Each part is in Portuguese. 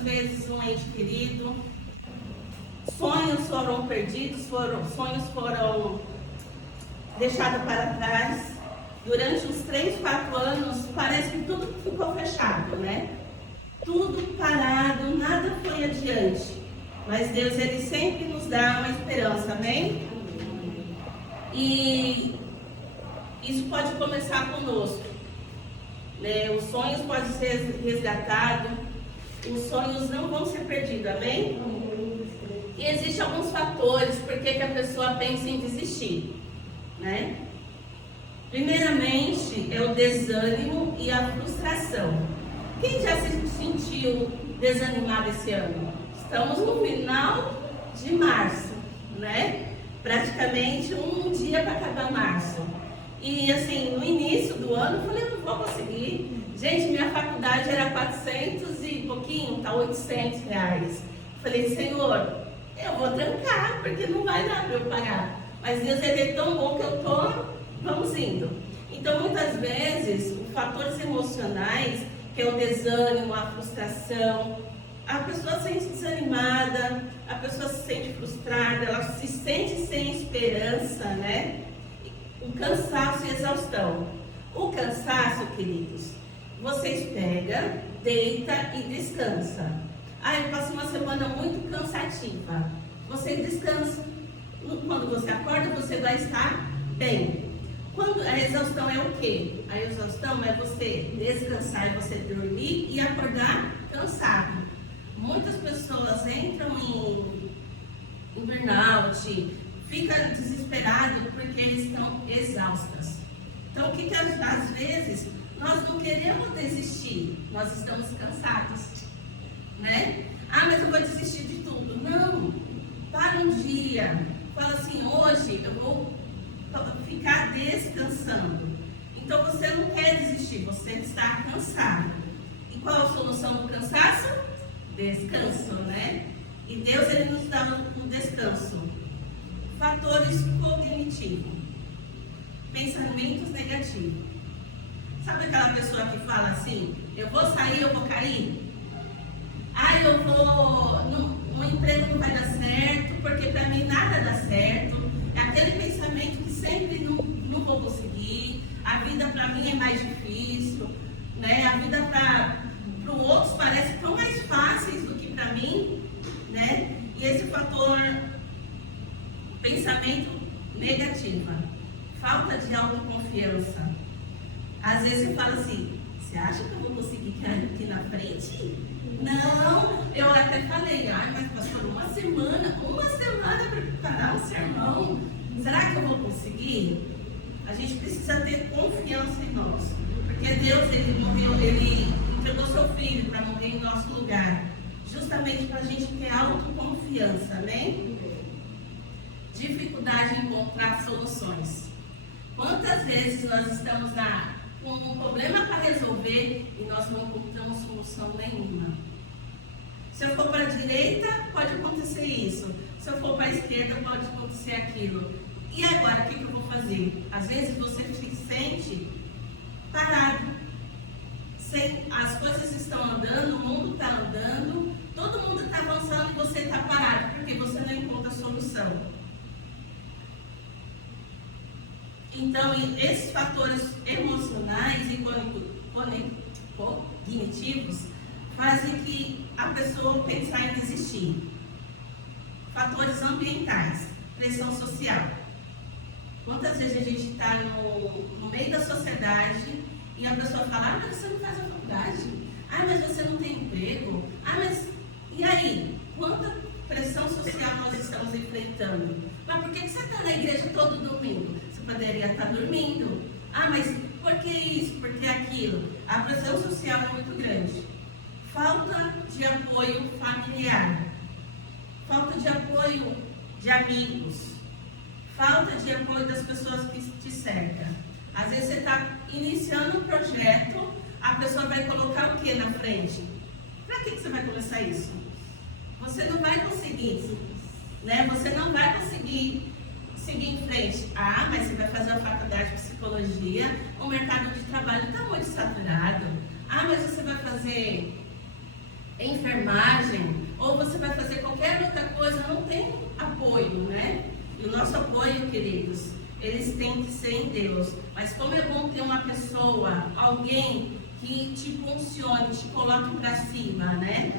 muitas vezes um ente querido, sonhos foram perdidos, sonhos foram deixados para trás. Durante uns 3, 4 anos, parece que tudo ficou fechado, né? Tudo parado, nada foi adiante. Mas Deus, Ele sempre nos dá uma esperança, amém? E isso pode começar conosco, né? Os sonhos podem ser resgatados, os sonhos não vão ser perdidos, amém? E existem alguns fatores por que a pessoa pensa em desistir, né? Primeiramente, é o desânimo e a frustração. Quem já se sentiu desanimado esse ano? Estamos no final de março, né? Praticamente um dia para acabar março. E assim, no início do ano, eu falei, não vou conseguir. Gente, minha faculdade era 400 e pouquinho, tá 800 reais. Falei, Senhor, eu vou trancar, porque não vai dar para eu pagar. Mas Deus, Ele é tão bom que eu vamos indo. Então, muitas vezes, os fatores emocionais, que é o desânimo, a frustração, a pessoa se sente desanimada, a pessoa se sente frustrada, ela se sente sem esperança, né? O cansaço e a exaustão. O cansaço, queridos, vocês pegam, deita e descansa. Eu passei uma semana muito cansativa. Você descansa. Quando você acorda, você vai estar bem. Quando a exaustão é o quê? A exaustão é você descansar, você dormir e acordar cansado. Muitas pessoas entram em burnout, ficam desesperados porque eles estão exaustas. Então, o que às vezes nós não queremos desistir, nós estamos cansados, né? Mas eu vou desistir de tudo. Não, para um dia, fala assim, hoje eu vou ficar descansando. Então você não quer desistir, você está cansado. E qual a solução do cansaço? Descanso, né? E Deus, Ele nos dá um descanso. Fatores cognitivos. Pensamentos negativos. Sabe aquela pessoa que fala assim, eu vou sair, eu vou cair? Eu vou, no emprego não vai dar certo, porque para mim nada dá certo. É aquele pensamento que sempre não vou conseguir. A vida para mim é mais difícil, né? A vida para os outros parece tão mais fáceis do que para mim, né? E esse fator, pensamento negativo, falta de autoconfiança. Às vezes você fala assim, você acha que eu vou conseguir cair aqui na frente? Não, eu até falei, mas passou uma semana para preparar um sermão. Será que eu vou conseguir? A gente precisa ter confiança em nós. Porque Deus, Ele morreu, Ele entregou seu Filho para morrer em nosso lugar. Justamente para a gente ter autoconfiança, amém? Dificuldade em encontrar soluções. Quantas vezes nós estamos com um problema para resolver e nós não encontramos solução nenhuma? Se eu for para a direita, pode acontecer isso. Se eu for para a esquerda, pode acontecer aquilo. E agora, o que eu vou fazer? Às vezes você se sente parado. As coisas estão andando, o mundo está andando, todo mundo está avançando e você está parado, porque você não encontra solução. Então, esses fatores emocionais e cognitivos fazem que a pessoa pensar em desistir. Fatores ambientais, pressão social. Quantas vezes a gente está no meio da sociedade e a pessoa fala, mas você não faz a faculdade, mas você não tem emprego, e aí? Quanta pressão social nós estamos enfrentando? Mas por que você está na igreja todo domingo? Você poderia estar dormindo. Mas por que isso, por que aquilo? A pressão social é muito grande. Falta de apoio familiar, falta de apoio de amigos, falta de apoio das pessoas que te cercam. Às vezes você está iniciando um projeto, a pessoa vai colocar o que na frente? Para que você vai começar isso? Você não vai conseguir, né? Você não vai conseguir seguir em frente. Mas você vai fazer uma faculdade de psicologia, o mercado de trabalho está muito saturado. Mas você vai fazer enfermagem, ou você vai fazer qualquer outra coisa, não tem apoio, né? E o nosso apoio, queridos, eles têm que ser em Deus. Mas como é bom ter uma pessoa, alguém que te funcione, te coloque para cima, né?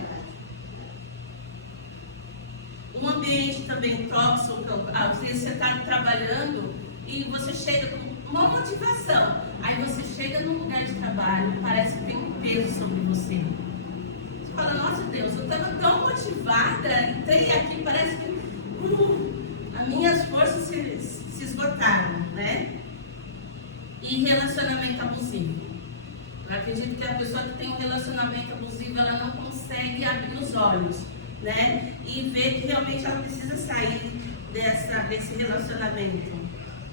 Um ambiente também tóxico, às vezes você está trabalhando e você chega com uma motivação. Aí você chega num lugar de trabalho, parece que tem um peso sobre você. Você fala, nossa Deus, eu estava tão motivada, entrei aqui, parece que as minhas forças se esgotaram, né? E relacionamento abusivo. Eu acredito que a pessoa que tem um relacionamento abusivo, ela não consegue abrir os olhos, né? E ver que realmente ela precisa sair desse relacionamento.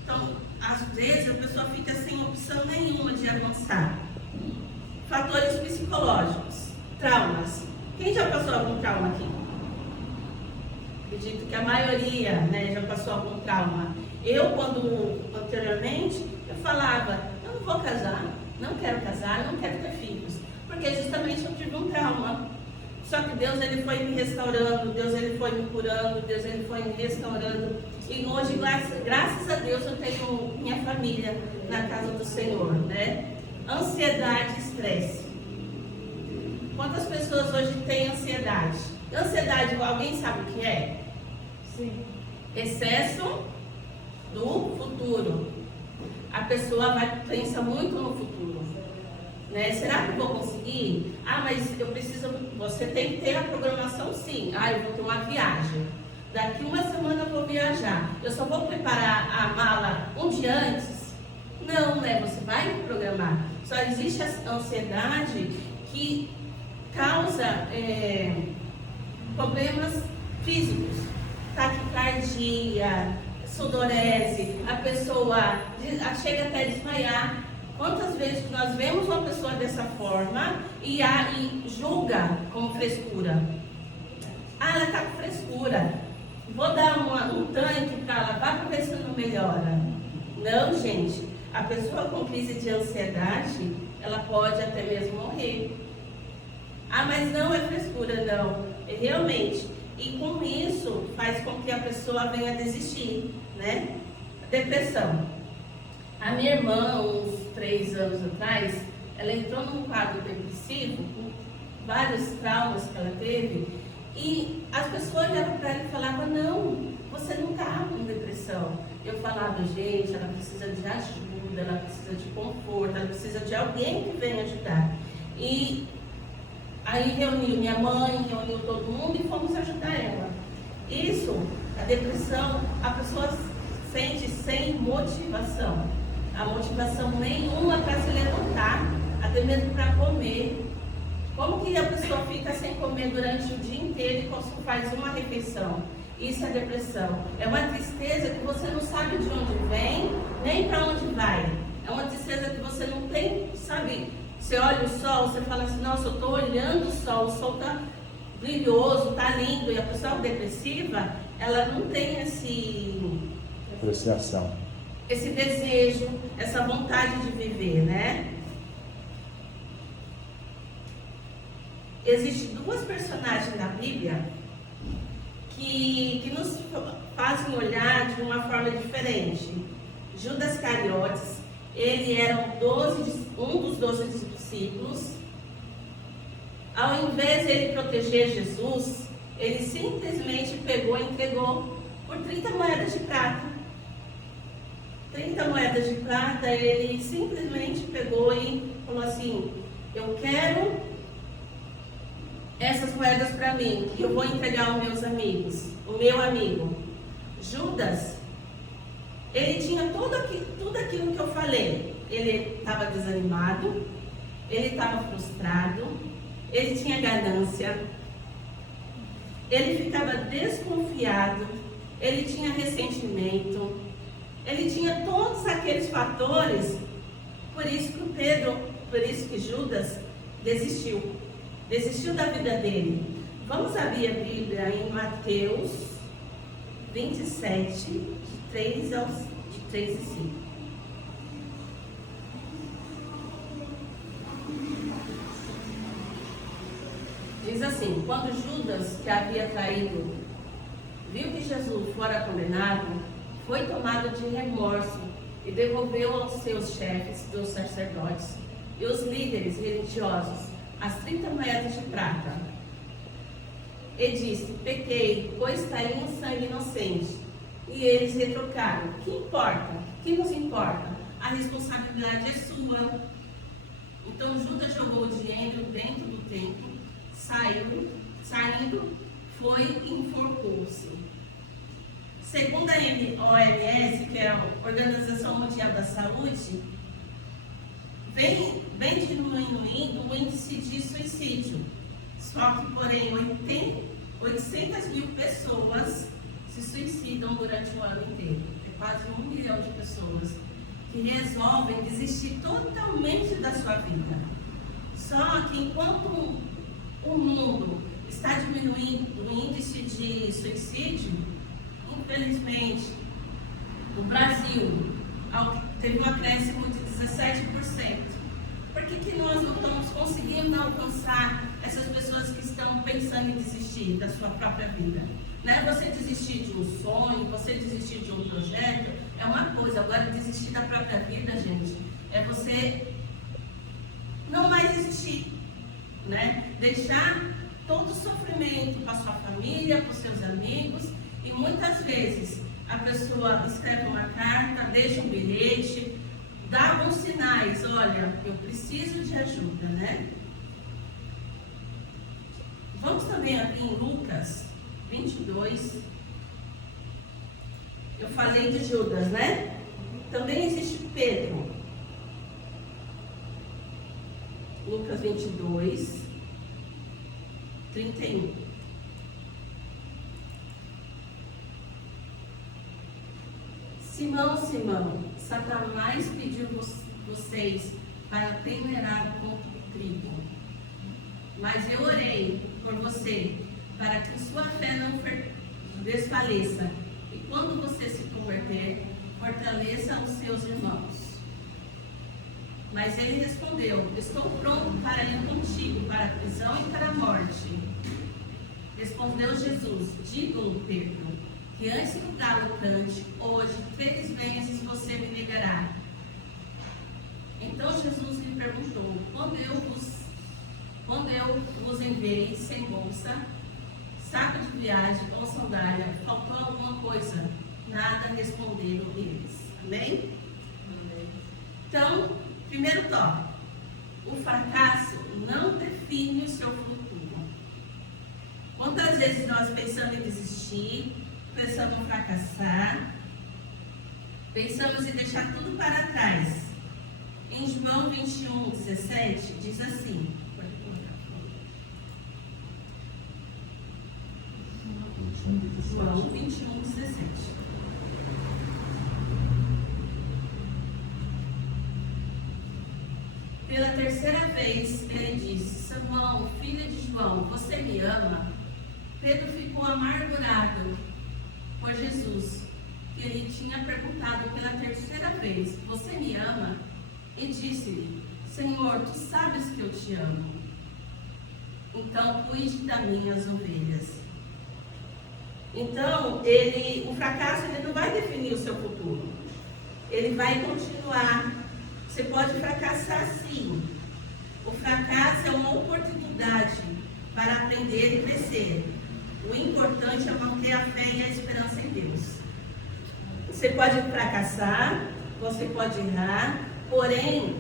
Então, às vezes, a pessoa fica sem opção nenhuma de avançar. Fatores psicológicos, traumas. Quem já passou algum trauma aqui? Acredito que a maioria, né, já passou algum trauma. Eu, anteriormente, eu falava, eu não vou casar, não quero casar, não quero ter filhos. Porque justamente eu tive um trauma. Só que Deus, ele foi me restaurando, Deus, ele foi me curando, Deus, ele foi me restaurando. E hoje, graças a Deus, eu tenho minha família na casa do Senhor, né? Ansiedade e estresse. Quantas pessoas hoje têm ansiedade? Ansiedade, alguém sabe o que é? Sim. Excesso do futuro. A pessoa pensa muito no futuro. Né? Será que eu vou conseguir? Ah, mas eu preciso. Você tem que ter a programação, sim. Ah, eu vou ter uma viagem. Daqui uma semana eu vou viajar. Eu só vou preparar a mala um dia antes? Não, né? Você vai programar. Só existe a ansiedade que causa problemas físicos. Taquicardia, sudorese, a pessoa chega até a desmaiar. Quantas vezes que nós vemos uma pessoa dessa forma e julga como frescura? Ah, ela está com frescura. Vou dar um tanque para ela, para ver se não melhora. Não, gente. A pessoa com crise de ansiedade, ela pode até mesmo morrer. Ah, mas não é frescura, não. É realmente. E com isso, faz com que a pessoa venha a desistir, né? Depressão. A minha irmã, uns 3 anos atrás, ela entrou num quadro depressivo, com vários traumas que ela teve, e as pessoas olhavam para ela e falavam, não, você não está com depressão. Eu falava, gente, ela precisa de ajuda, ela precisa de conforto, ela precisa de alguém que venha ajudar. E aí reuniu minha mãe, reuniu todo mundo e fomos ajudar ela. Isso, a depressão, a pessoa sente sem motivação. A motivação nenhuma para se levantar, até mesmo para comer. Como que a pessoa fica sem comer durante o dia inteiro e só faz uma refeição? Isso é depressão. É uma tristeza que você não sabe de onde vem, nem para onde vai. É uma tristeza que você não tem, sabe? Você olha o sol, você fala assim, nossa, eu estou olhando o sol está brilhoso, está lindo. E a pessoa depressiva, ela não tem apreciação, esse desejo, essa vontade de viver, né? Existem 2 personagens na Bíblia que nos fazem olhar de uma forma diferente. Judas Cariotes, ele era um dos 12 discípulos. Ao invés de ele proteger Jesus, ele simplesmente pegou e entregou por 30 moedas de prata. 30 moedas de prata, ele simplesmente pegou e falou assim, eu quero essas moedas para mim, que eu vou entregar aos meus amigos, o meu amigo. Judas, ele tinha tudo aquilo que eu falei. Ele estava desanimado, ele estava frustrado, ele tinha ganância, ele ficava desconfiado, ele tinha ressentimento, ele tinha todos aqueles fatores. Por isso que Judas desistiu da vida dele. Vamos abrir a Bíblia em Mateus 27, de 3 e 5. Diz assim: quando Judas, que havia traído, viu que Jesus fora condenado, foi tomado de remorso e devolveu aos seus chefes dos sacerdotes e os líderes religiosos as 30 moedas de prata. E disse: pequei, pois caí um sangue inocente. E eles retrocaram: que importa? Que nos importa? A responsabilidade é sua. Então Judas jogou o dinheiro dentro do templo, saindo, foi e enforcou-se. Segundo a OMS, que é a Organização Mundial da Saúde, vem diminuindo o índice de suicídio. Só que, porém, 800 mil pessoas se suicidam durante o ano inteiro. É quase 1 milhão de pessoas que resolvem desistir totalmente da sua vida. Só que enquanto o mundo está diminuindo o índice de suicídio, infelizmente, no Brasil teve um acréscimo de 17%. Por que nós não estamos conseguindo alcançar essas pessoas que estão pensando em desistir da sua própria vida? Né? Você desistir de um sonho, você desistir de um projeto, é uma coisa. Agora, desistir da própria vida, gente, é você não mais existir, né? Deixar todo o sofrimento para sua família, para os seus amigos. E muitas vezes a pessoa escreve uma carta, deixa um bilhete, dá alguns sinais: olha, eu preciso de ajuda, né? Vamos também aqui em Lucas 22. Eu falei de Judas, né? Também existe Pedro. Lucas 22, 31. Simão, Simão, Satanás pediu vocês para peneirar contra o trigo. Mas eu orei por você, para que sua fé não desfaleça. E quando você se converter, fortaleça os seus irmãos. Mas ele respondeu: estou pronto para ir contigo para a prisão e para a morte. Respondeu Jesus: digo-lhe, Pedro, que antes que o galo cante, hoje 3 vezes você me negará. Então Jesus lhe perguntou: quando eu vos enviei sem bolsa, saco de viagem ou sandália, faltou alguma coisa? Nada, responderam eles. Amém? Amém. Então, primeiro tópico: o fracasso não define o seu futuro. Quantas vezes nós pensamos em desistir, pensamos em fracassar, pensamos em deixar tudo para trás? Em João 21, 17, diz assim: João 21, 17. Pela terceira vez ele disse: Simão, filho de João, você me ama? Pedro ficou amargurado por Jesus, que ele tinha perguntado pela terceira vez: você me ama? E disse-lhe: Senhor, tu sabes que eu te amo. Então cuide das minhas ovelhas. Então, o fracasso ele não vai definir o seu futuro. Ele vai continuar. Você pode fracassar sim. O fracasso é uma oportunidade para aprender e crescer. O importante é manter a fé e a esperança em Deus. Você pode fracassar, você pode errar, porém,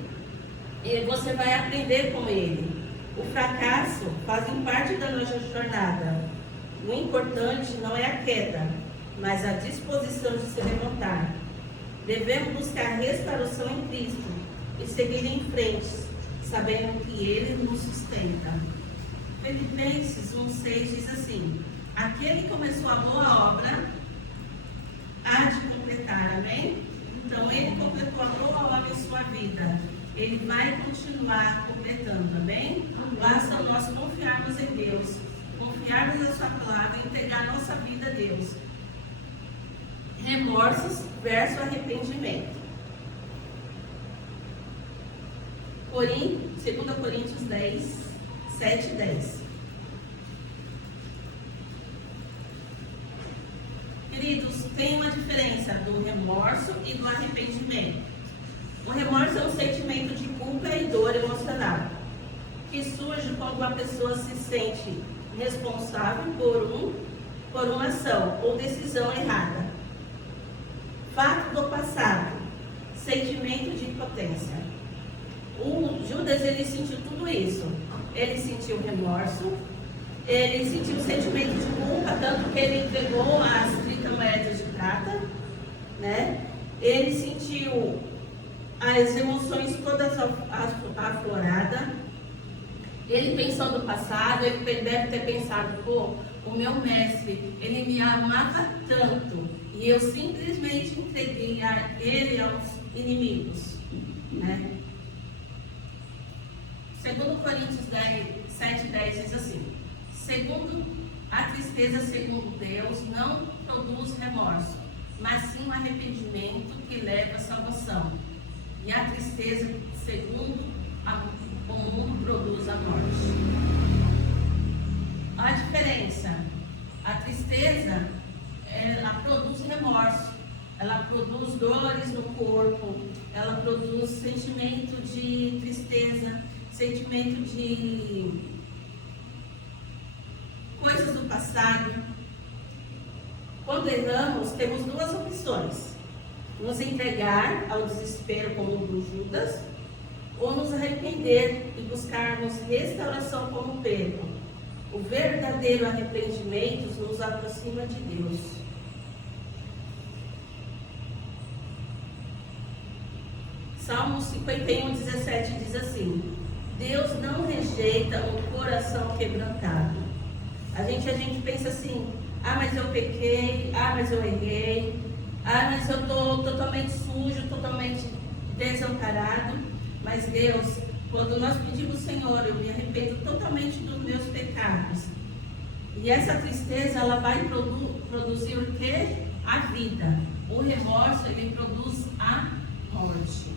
você vai aprender com ele. O fracasso faz parte da nossa jornada. O importante não é a queda, mas a disposição de se levantar. Devemos buscar restauração em Cristo e seguir em frente, sabendo que Ele nos sustenta. Filipenses 1,6 diz assim: aquele que começou a boa obra há de completar, amém? Então, Ele completou a boa obra em sua vida. Ele vai continuar completando, amém? Basta nós confiarmos em Deus, confiarmos na sua palavra e entregar a nossa vida a Deus. Remorsos versus arrependimento. 2 Coríntios 10, 7 e 10. tem uma diferença do remorso e do arrependimento. O remorso é um sentimento de culpa e dor emocional, que surge quando uma pessoa se sente responsável por uma ação ou decisão errada. Fato do passado, sentimento de impotência. O Judas, ele sentiu tudo isso. Ele sentiu remorso, ele sentiu sentimento de culpa, tanto que ele entregou as 30 moedas de prata, né? Ele sentiu as emoções todas afloradas. Ele pensou no passado, ele deve ter pensado, pô, o meu mestre, ele me amava tanto, e eu simplesmente entreguei ele aos inimigos, né? Segundo Coríntios 7:10 diz assim: segundo a tristeza, segundo Deus, não produz remorso, mas sim um arrependimento que leva à salvação. E a tristeza, segundo o mundo, produz a morte. A diferença: a tristeza, ela produz remorso, ela produz dores no corpo, ela produz sentimento de tristeza, sentimento de coisas do passado. Quando erramos, temos duas opções: nos entregar ao desespero como o do Judas, ou nos arrepender e buscarmos restauração como Pedro. O verdadeiro arrependimento nos aproxima de Deus. Salmo 51:17 diz assim: Deus não rejeita um coração quebrantado. A gente pensa assim: ah, mas eu pequei, ah, mas eu errei, ah, mas eu estou totalmente sujo, totalmente desamparado. Mas Deus, quando nós pedimos, Senhor, eu me arrependo totalmente dos meus pecados. E essa tristeza, ela vai produzir o quê? A vida. O remorso, ele produz a morte.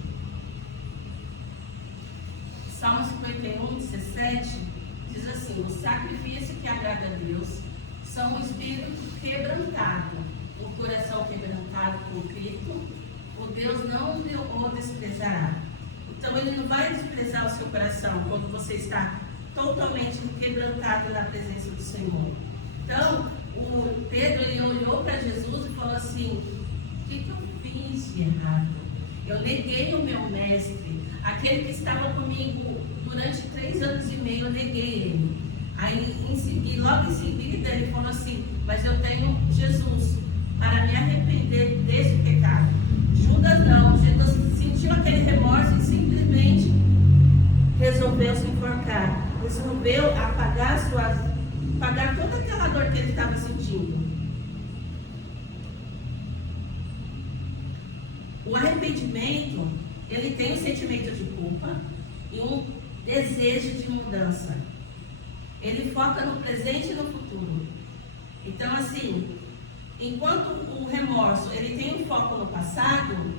Salmo 51:17 diz assim: o sacrifício que agrada a Deus são o espírito quebrantado, o coração quebrantado, contrito, o Deus não o desprezará. Então ele não vai desprezar o seu coração quando você está totalmente quebrantado na presença do Senhor. Então, o Pedro, ele olhou para Jesus e falou assim: o que eu fiz de errado? Eu neguei o meu mestre, aquele que estava comigo durante 3 anos e meio, eu neguei ele. Aí, logo em seguida, ele falou assim: mas eu tenho Jesus para me arrepender desse pecado. Judas não, Judas sentiu aquele remorso e simplesmente resolveu se enforcar, resolveu apagar toda aquela dor que ele estava sentindo. O arrependimento, ele tem um sentimento de culpa e um desejo de mudança. Ele foca no presente e no futuro. Então, assim, enquanto o remorso, ele tem um foco no passado,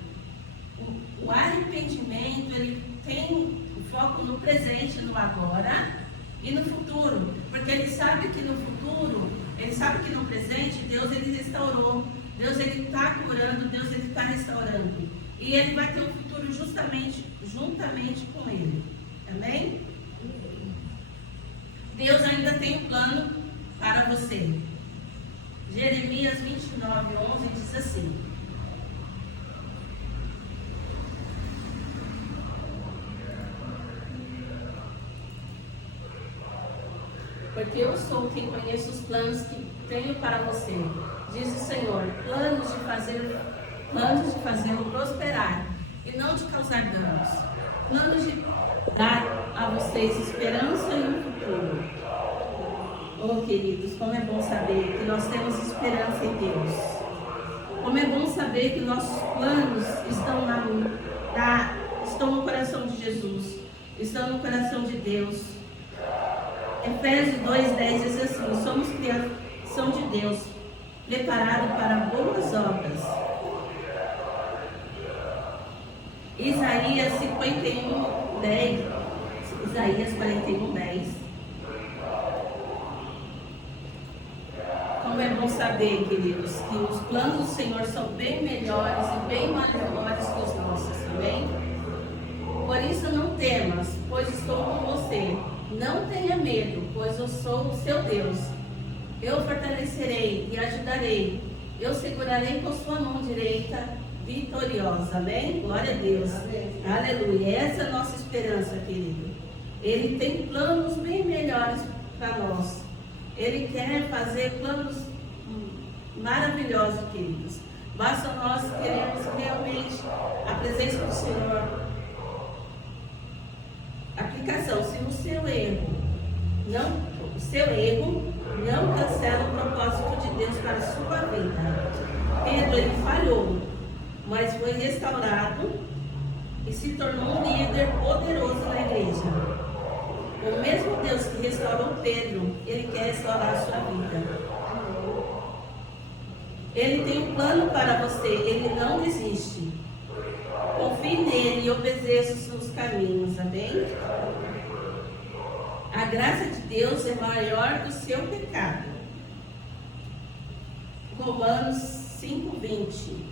o arrependimento, ele tem um foco no presente, no agora e no futuro. Porque ele sabe que no futuro, ele sabe que no presente, Deus, ele restaurou. Deus, ele está curando, Deus, ele está restaurando. E ele vai ter um futuro juntamente com ele. Amém? Deus ainda tem um plano para você. Jeremias 29:11 diz assim: porque eu sou quem conheço os planos que tenho para você, diz o Senhor, planos de fazê-lo prosperar e não de causar danos, planos de dar a vocês esperança e um futuro. Oh, queridos, como é bom saber que nós temos esperança em Deus. Como é bom saber que nossos planos estão no coração de Jesus, estão no coração de Deus. Efésios 2:10 diz assim: somos criação de Deus, preparado para boas obras. Isaías 41:10. Como é bom saber, queridos, que os planos do Senhor são bem melhores e bem maiores que os nossos, amém? Por isso não temas, pois estou com você. Não tenha medo, pois eu sou o seu Deus. Eu fortalecerei e ajudarei. Eu segurarei com sua mão direita vitoriosa, amém? Glória a Deus. Amém. Aleluia. Essa é a nossa esperança, querido. Ele tem planos bem melhores para nós. Ele quer fazer planos maravilhosos, queridos. Basta nós queremos realmente a presença do Senhor. Aplicação: se o seu erro não cancela o propósito de Deus para a sua vida. Pedro, ele falhou, mas foi restaurado e se tornou um líder poderoso na igreja. O mesmo Deus que restaurou Pedro, Ele quer restaurar a sua vida. Ele tem um plano para você, Ele não desiste. Confie nele e obedeça os seus caminhos, amém? A graça de Deus é maior que o seu pecado. Romanos 5:20.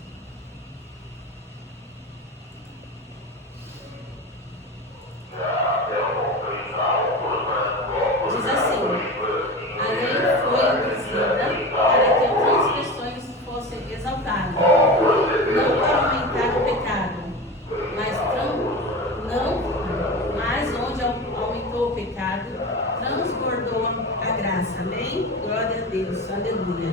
Diz assim: a lei foi trazida para que as transgressões fossem exaltadas, não para aumentar o pecado, mas onde aumentou o pecado, transbordou a graça. Amém? Glória a Deus, aleluia.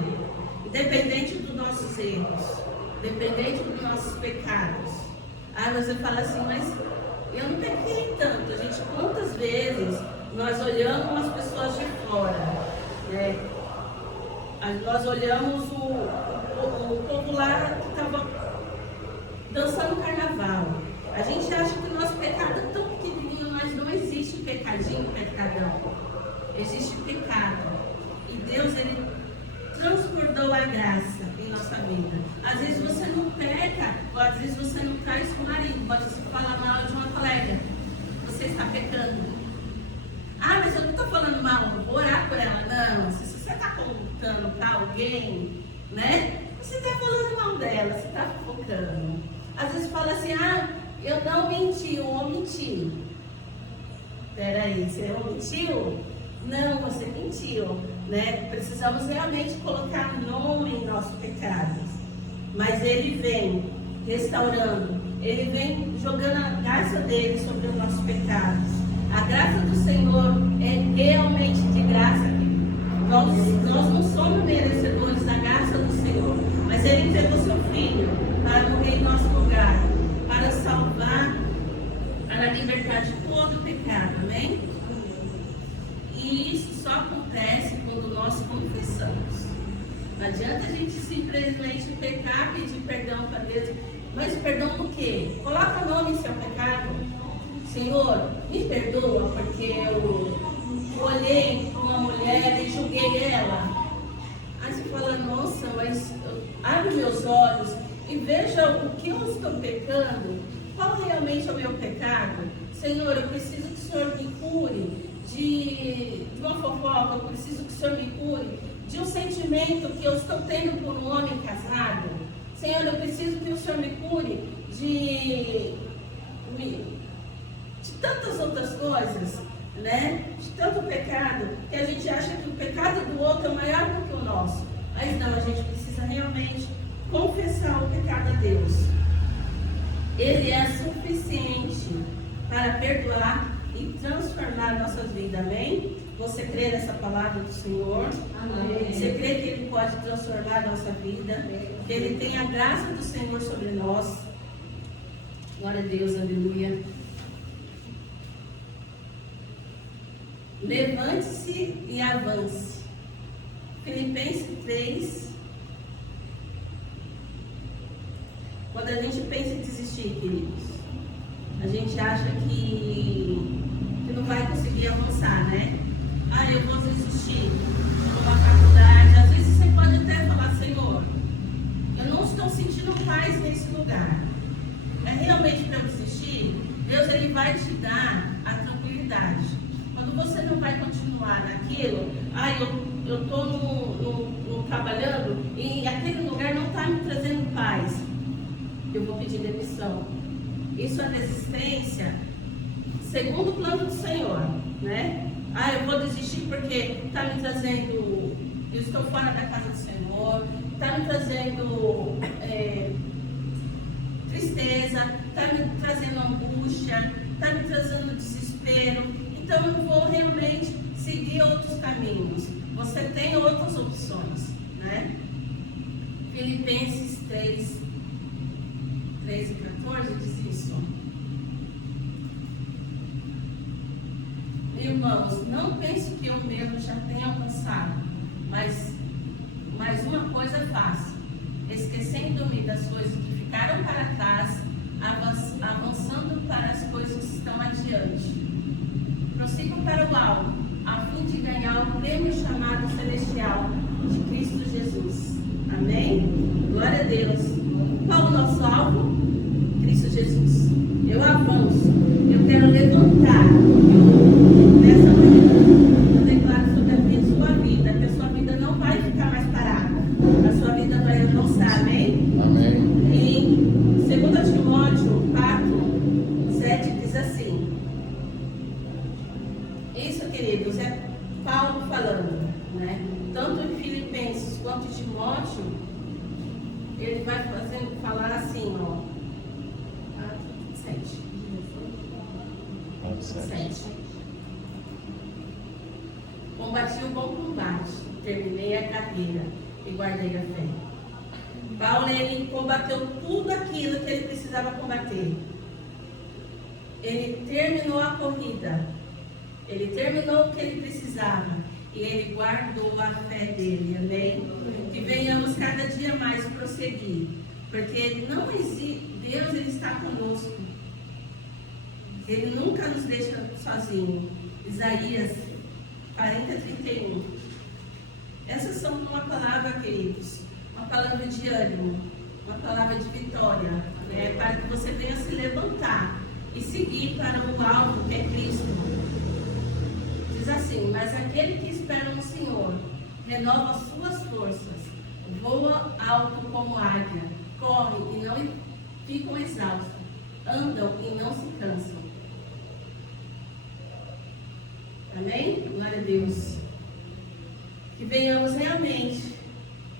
Independente dos nossos erros, independente dos nossos pecados. Você fala assim, mas eu não pequei tanto. A gente, quantas vezes nós olhamos as pessoas de fora, né? Nós olhamos o povo lá que estava dançando carnaval. A gente acha que o nosso pecado é tão pequenininho, mas não existe pecadinho, pecadão. Existe pecado. E Deus, Ele transbordou a graça em nossa vida. Às vezes você não peca, ou às vezes você não traz com o marido, pode você falar mal de uma colega. Você está pecando. Mas eu não estou falando mal, vou orar por ela. Não, se você está contando para alguém, né? Você está falando mal dela, você está focando. Às vezes fala assim, eu não menti, eu omiti. Peraí, você omitiu? Não, você mentiu, né? Precisamos realmente colocar nome em nossos pecados. Mas Ele vem restaurando, Ele vem jogando a graça dele sobre os nossos pecados. A graça do Senhor é realmente de graça. Nós não somos merecedores da graça do Senhor, mas Ele entregou seu Filho para morrer em nosso lugar, para salvar, para libertar de todo pecado, amém? E isso só acontece quando nós confessamos. Não adianta a gente simplesmente pecar, pedir perdão para Deus. Mas perdão do quê? Coloca nome em seu pecado. Senhor, me perdoa porque eu olhei uma mulher e julguei ela. Aí você fala, nossa, mas abre meus olhos e veja o que eu estou pecando. Qual realmente é o meu pecado? Senhor, eu preciso que o Senhor me cure de uma fofoca, eu preciso que o Senhor me cure de um sentimento que eu estou tendo por um homem casado. Senhor, eu preciso que o Senhor me cure de tantas outras coisas, né? De tanto pecado, que a gente acha que o pecado do outro é maior do que o nosso. Mas não, a gente precisa realmente confessar o pecado a Deus. Ele é suficiente para perdoar e transformar nossas vidas, amém? Você crê nessa palavra do Senhor? Amém. Você crê que Ele pode transformar a nossa vida? Amém. Que Ele tem a graça do Senhor sobre nós? Glória a Deus, aleluia. Levante-se e avance. Filipenses 3. Quando a gente pensa em desistir, queridos, a gente acha que não vai conseguir avançar, né? Eu vou desistir, vou para a faculdade. Às vezes você pode até falar, Senhor, eu não estou sentindo paz nesse lugar. É realmente para eu desistir? Deus, Ele vai te dar a tranquilidade. Quando você não vai continuar naquilo, eu estou no trabalhando e aquele lugar não está me trazendo paz, eu vou pedir demissão. Isso é desistência segundo o plano do Senhor, né? Eu vou desistir porque está me trazendo, eu estou fora da casa do Senhor, está me trazendo tristeza, está me trazendo angústia, está me trazendo desespero, então eu vou realmente seguir outros caminhos. Você tem outras opções, né? Filipenses 3 e 14 diz isso. Irmãos, não pense que eu mesmo já tenha alcançado, mas uma coisa faço, esquecendo-me das coisas que ficaram para trás, avançando para as coisas que estão adiante. Prossigo para o alto, a fim de ganhar o prêmio chamado celestial de Cristo Jesus. Amém? Glória a Deus. Qual o nosso alvo? Cristo Jesus. Eu avanço, eu quero levantar. Nessa manhã, eu declaro sobre a sua vida, que a sua vida não vai ficar mais parada. A sua vida vai avançar, amém? Amém. Em 2 Timóteo 4, 7 diz assim. Isso, queridos, é Paulo falando, né? Tanto em Filipenses quanto em Timóteo, ele vai falar assim, ó. 7. Combati o bom combate, terminei a carreira e guardei a fé. Paulo, ele combateu tudo aquilo que ele precisava combater. Ele terminou a corrida, ele terminou o que ele precisava e ele guardou a fé dele, amém? Que venhamos cada dia mais prosseguir, porque não existe, Deus, ele está conosco. Ele nunca nos deixa sozinhos. Isaías 40:31. Essas são uma palavra, queridos, uma palavra de ânimo, uma palavra de vitória, né? Para que você venha se levantar e seguir para o alvo que é Cristo. Diz assim: mas aquele que espera no Senhor renova as suas forças, voa alto como águia, corre e não ficam exaustos, andam e não se cansam. Amém? Glória a Deus. Que venhamos realmente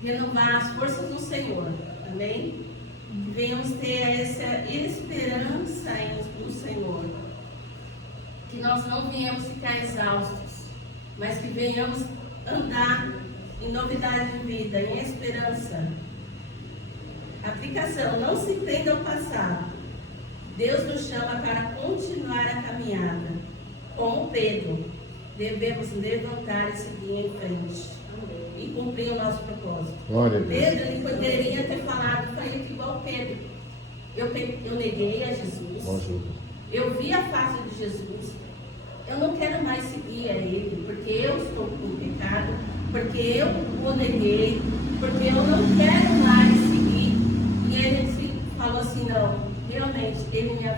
renovar as forças do Senhor. Amém? Que venhamos ter essa esperança no Senhor. Que nós não venhamos ficar exaustos, mas que venhamos andar em novidade de vida, em esperança. Aplicação: não se prenda ao passado. Deus nos chama para continuar a caminhada. Como Pedro, devemos levantar e seguir em frente e cumprir o nosso propósito. Glória a Deus. Pedro, ele poderia ter falado, foi igual Pedro. Eu neguei a Jesus. Eu vi a face de Jesus. Eu não quero mais seguir a Ele, porque eu estou com pecado, porque eu o neguei, porque eu não quero mais seguir. E ele falou assim, não, realmente, Ele me